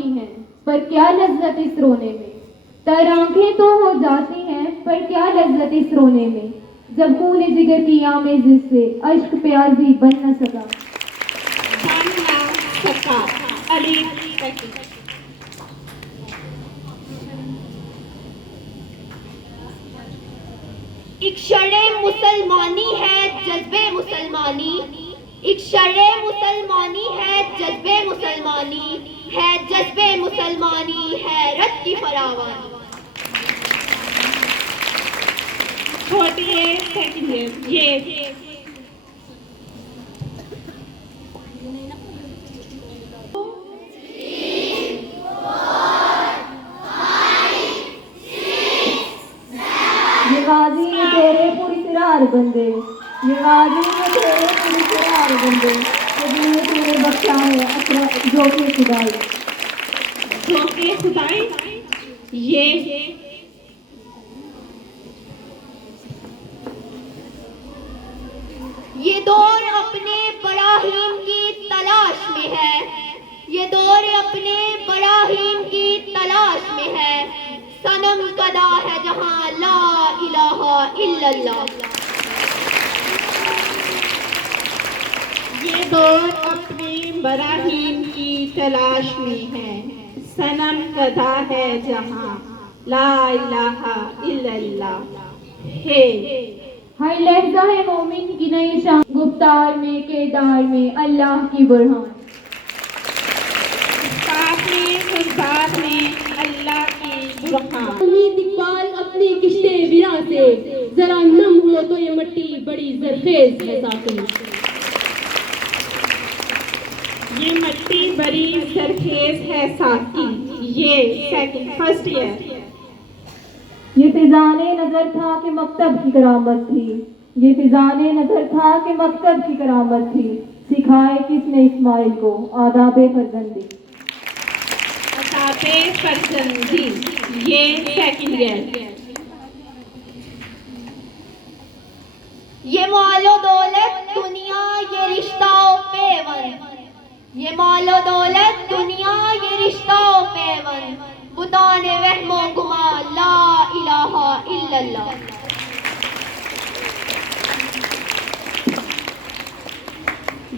जाती हैं, पर क्या लज्जत इस रोने में। तर आंखें तो हो जाती हैं, पर क्या लज्जत इस रोने में। जब खून जिगर की आमें जिससे अश्क प्याजी बन न सका। अली एक शरे मुसलमानी है जज्बे मुसलमानी, एक शरे मुसलमानी है जज्बे मुसलमानी, है जज्बे मुसलमानी हैरत की फरावानी। छोटी सेकंड ये ये गाजी ये तेरे पूरी सिरार बंदे, ये गाजी ये तेरे पूरी सिरार बंदे, ये तेरे बख्शा है अपना जो के खुदाई। जो के खुदाई ये दौर अपने बराहीम की तलाश में है, ये दौर अपने बराहीम की तलाश में है। सनम कदा है जहां ला इलाहा इल्लल्लाह। ये दौर अपनी बराहीम की तलाश में है, सनम कदा है जहां ला इलाहा इल्लल्लाह है। हर लहजा है मोमिन की नई शान, गुफ्तार में किरदार में अल्लाह की बुरहान। गुफ्तार में अल्लाह की बुरहान। उम्मीद इकबाल अपनी किश्ते बिरा से, जरा नम हो तो ये मट्टी बड़ी जरखेज है साकी। ये मट्टी बड़ी सरखेज है साकी। ये सेकंड फर्स्ट ईयर। ये फिजाने नजर था कि मकतब की करामत थी, ये फिजाने नजर था कि मकतब की करामत थी। सिखाए किसने इस्माइल को आदाबे फर्जंदी। आदाबे फर्जंदी ये सेकंड ईयर। ये मालो दौलत दुनिया ये रिश्ता पेवन, ये मालो दौलत दुनिया ये रिश्ता पेवन। बुताने वहमो गुमा ला इलाहा इल्लल्लाह।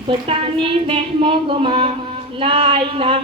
बताने वहमो गुमा ला इलाहा